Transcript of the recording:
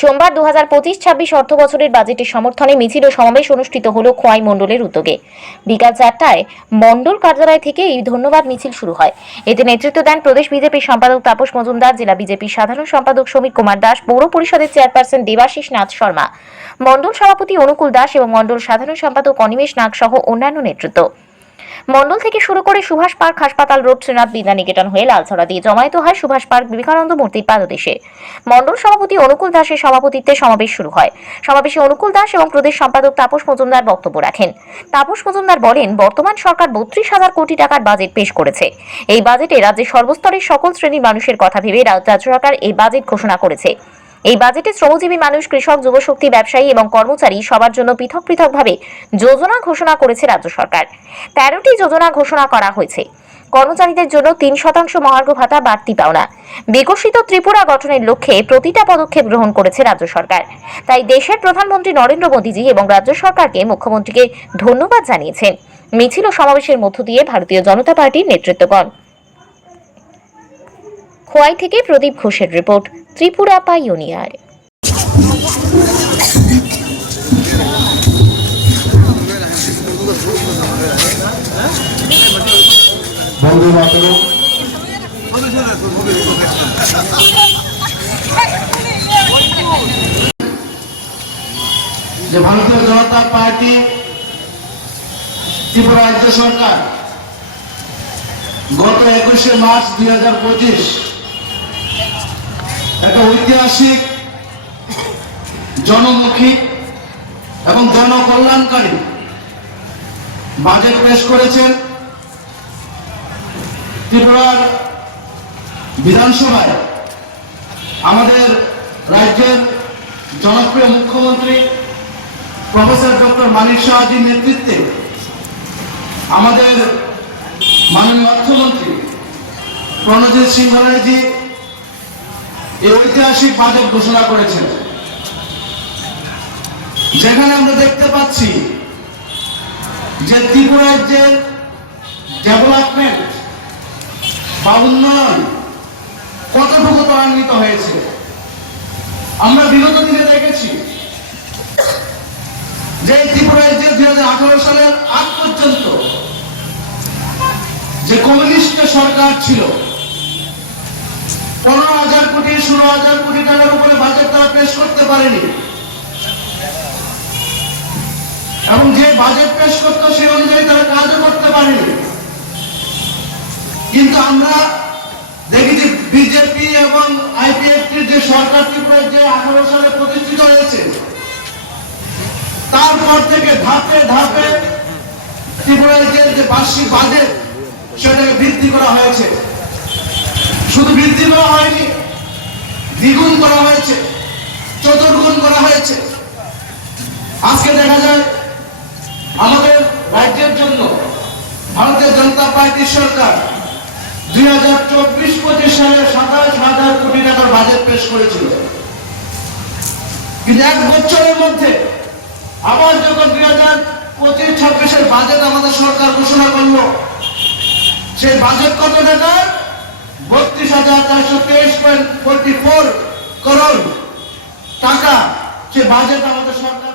সোমবার দু হাজার পঁচিশ ছাব্বিশ অর্থ বছরের বাজেটের সমর্থনে মিছিল ও সমাবেশ অনুষ্ঠিত হল খোয়াই মণ্ডলের উদ্যোগে। বিকাল চারটায় মণ্ডল কার্যালয় থেকে এই ধন্যবাদ মিছিল শুরু হয়। এতে নেতৃত্ব দেন প্রদেশ বিজেপির সম্পাদক তাপস মজুমদার, জেলা বিজেপির সাধারণ সম্পাদক সমীর কুমার দাস, পৌর পরিষদের চেয়ারপারসন দেবাশিস নাথ শর্মা। মণ্ডল সভাপতি অনুকূল দাস এবং মণ্ডল সাধারণ সম্পাদক অনিমেষ নাগ সহ অন্যান্য নেতৃত্ব। মণ্ডল থেকে শুরু করে সুভাষ পার্ক হাসপাতাল রোড শ্রীনাথ বিদ্যা নিকেতন হয়ে লালছড়া দিয়ে জমায়েত হয় সুভাষ পার্ক বিবেকানন্দ মূর্তির পাদদেশে। মণ্ডল সভাপতি অনুকূল দাসের সভাপতিত্বে সমাবেশ শুরু হয়। সমাবেশে অনুকূল দাস এবং প্রদেশ সম্পাদক তাপস মজুমদার বক্তব্য রাখেন। তাপস মজুমদার বলেন, বর্তমান সরকার বত্রিশ হাজার কোটি টাকার বাজেট পেশ করেছে। এই বাজেটে রাজ্যের সর্বস্তরের সকল শ্রেণির মানুষের কথা ভেবে রাজ্য সরকার এই বাজেট ঘোষণা করেছে। এই বাজেটে শ্রমজীবী মানুষ, কৃষক, যুবশক্তি, ব্যবসায়ী এবং কর্মচারী সবার জন্য পৃথক পৃথকভাবে যোজনা ঘোষণা করেছে রাজ্য সরকার। তেরোটি যোজনা ঘোষণা করা হয়েছে। কর্মচারীদের জন্য তিন শতাংশ মহার্ঘ ভাতা, বাড়তি পাওনা। বিকশিত ত্রিপুরা গঠনের লক্ষ্যে প্রতিটা পদক্ষেপ গ্রহণ করেছে রাজ্য সরকার। তাই দেশের প্রধানমন্ত্রী নরেন্দ্র মোদীজি এবং রাজ্য সরকারকে মুখ্যমন্ত্রীকে ধন্যবাদ জানিয়েছেন। মিছিল সমাবেশের মধ্য দিয়ে ভারতীয় জনতা পার্টির নেতৃত্বগণ। খোয়াই থেকে প্রদীপ ঘোষের রিপোর্ট। ত্রিপুরা পাইওনিয়ার। যে ভারতীয় জনতা পার্টি, ত্রিপুরা রাজ্য সরকার, গত একুশে মার্চ দুই হাজার পঁচিশ একটা ঐতিহাসিক, জনমুখী এবং জনকল্যাণকারী বাজেট পেশ করেছেন ত্রিপুরার বিধানসভায় আমাদের রাজ্যের জনপ্রিয় মুখ্যমন্ত্রী প্রফেসর ডক্টর মানিক সাহাজির নেতৃত্বে আমাদের মাননীয় অর্থমন্ত্রী প্রণজিৎ সিংহ রায়জি এই ঐতিহাসিক বাজেট ঘোষণা করেছেন। যেখানে আমরা দেখতে পাচ্ছি যে ত্রিপুরা রাজ্যের ডেভেলপমেন্ট বা উন্নয়ন কতটুকু ত্বরান্বিত হয়েছে, আমরা বিগত দিনে দেখেছি যে ত্রিপুরা রাজ্যে দুই সালের আগ পর্যন্ত যে কমিউনিস্ট সরকার ছিল হাজার কোটি, ষোলো হাজার কোটি টাকার উপরে বাজেট তারা পেশ করতে পারেনি। এবং যে বাজেট পেশ করতো সেই অনুযায়ী তারা কাজও করতে পারেনি। কিন্তু আমরা দেখি যে বিজেপি এবং আইপিএফটির যে সরকার ত্রিপুরায় যে আঠারো সালে প্রতিষ্ঠিত হয়েছে, তারপর থেকে ধাপে ধাপে ত্রিপুরার যে যে বার্ষিক বাজেট সেটাকে বৃদ্ধি করা হয়েছে। শুধু বৃদ্ধি করা হয়নি, দ্বিগুণ করা হয়েছে, চতুর্গুণ করা হয়েছে। আজকে দেখা যায়, আমাদের রাজ্যের জন্য ভারতের জনতা পার্টির সরকার দুই হাজার চব্বিশ পঁচিশ সালে সাতাশ হাজার কোটি টাকার বাজেট পেশ করেছিল। কিন্তু এক বছরের মধ্যে আবার যখন দুই হাজার পঁচিশ ছাব্বিশের বাজেট আমাদের সরকার ঘোষণা করল, সেই বাজেট কত টাকা বত্রিশ হাজার চারশো তেইশ পয়েন্ট ফোরটি ফোর করোড় টাকা যে বাজেট আমাদের সরকার